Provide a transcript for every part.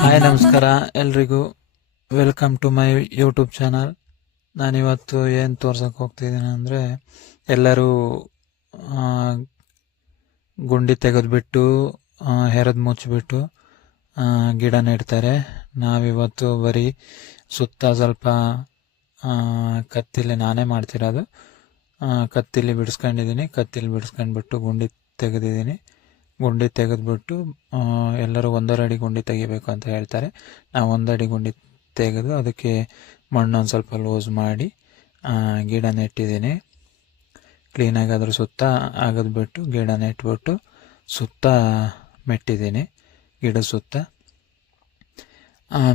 Hi ನಮಸ್ಕಾರ ಎಲ್ರಿಗೂ. Welcome to my YouTube channel. ನಾನಿವತ್ತು ಏನು ತೋರ್ಸಕ್ಕೆ ಹೋಗ್ತಿದ್ದೀನಿ ಅಂದರೆ, ಎಲ್ಲರೂ ಗುಂಡಿ ತೆಗೆದುಬಿಟ್ಟು ಹೆರದು ಮುಚ್ಚಿಬಿಟ್ಟು ಗಿಡ ನೆಡ್ತಾರೆ. ನಾವಿವತ್ತು ಬರೀ ಸುತ್ತ ಸ್ವಲ್ಪ ಕತ್ತಿಲಿ ನಾನೇ ಮಾಡ್ತಿರೋದು. ಕತ್ತಿಲಿ ಬಿಡಿಸ್ಕೊಂಡಿದ್ದೀನಿ. ಕತ್ತಿಲಿ ಬಿಡಿಸ್ಕೊಂಡ್ಬಿಟ್ಟು ಗುಂಡಿ ತೆಗೆದಿದ್ದೀನಿ. ಗುಂಡಿ ತೆಗೆದ್ಬಿಟ್ಟು ಎಲ್ಲರೂ 1.5 ಅಡಿ ಗುಂಡಿ ತೆಗಿಬೇಕು ಅಂತ ಹೇಳ್ತಾರೆ. ನಾವು 1 ಅಡಿ ಗುಂಡಿ ತೆಗೆದು ಅದಕ್ಕೆ ಮಣ್ಣೊಂದು ಸ್ವಲ್ಪ ಲೂಸ್ ಮಾಡಿ ಗಿಡ ನೆಟ್ಟಿದ್ದೀನಿ. ಕ್ಲೀನಾಗಿ ಅದ್ರ ಸುತ್ತ ಅಗದ್ಬಿಟ್ಟು ಗಿಡ ನೆಟ್ಬಿಟ್ಟು ಸುತ್ತ ಮೆಟ್ಟಿದ್ದೀನಿ. ಗಿಡ ಸುತ್ತ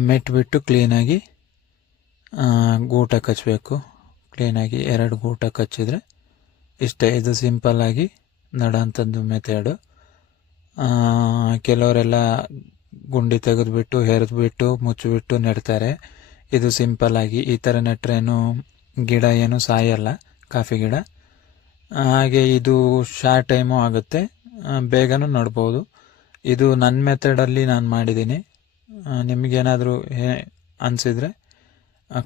ಮೆಟ್ಬಿಟ್ಟು ಕ್ಲೀನಾಗಿ ಗೂಟ ಕಚ್ಚಬೇಕು. ಕ್ಲೀನಾಗಿ 2 ಗೂಟ ಕಚ್ಚಿದ್ರೆ ಇಷ್ಟೇ. ಇದು ಸಿಂಪಲ್ಲಾಗಿ ನಡೋಂಥದ್ದು ಮೆಥಡು. ಕೆಲವರೆಲ್ಲ ಗುಂಡಿ ತೆಗೆದುಬಿಟ್ಟು ಹೆರೆದ್ಬಿಟ್ಟು ಮುಚ್ಚಿಬಿಟ್ಟು ನೆಡ್ತಾರೆ. ಇದು ಸಿಂಪಲ್ಲಾಗಿ ಈ ಥರ ನೆಟ್ರೇನು ಗಿಡ ಏನು ಸಾಯಲ್ಲ, ಕಾಫಿ ಗಿಡ. ಹಾಗೆ ಇದು ಶಾರ್ಟ್ ಟೈಮು ಆಗುತ್ತೆ, ಬೇಗನೂ ನಡ್ಬೋದು. ಇದು ನನ್ನ ಮೆಥಡಲ್ಲಿ ನಾನು ಮಾಡಿದ್ದೀನಿ. ನಿಮಗೇನಾದರೂ ಅನಿಸಿದರೆ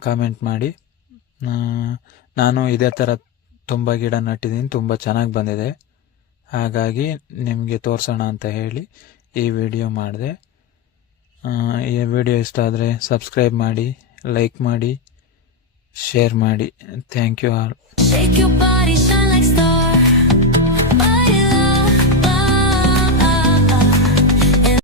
ಕಾಮೆಂಟ್ ಮಾಡಿ. ನಾನು ಇದೇ ಥರ ತುಂಬ ಗಿಡ ನಟ್ಟಿದ್ದೀನಿ, ತುಂಬ ಚೆನ್ನಾಗಿ ಬಂದಿದೆ. ಹಾಗಾಗಿ ನಿಮಗೆ ತೋರಿಸೋಣ ಅಂತ ಹೇಳಿ ಈ ವಿಡಿಯೋ ಮಾಡಿದೆ. ಈ ವಿಡಿಯೋ ಇಷ್ಟ ಆದರೆ ಸಬ್ಸ್ಕ್ರೈಬ್ ಮಾಡಿ, ಲೈಕ್ ಮಾಡಿ, ಶೇರ್ ಮಾಡಿ. Thank you all.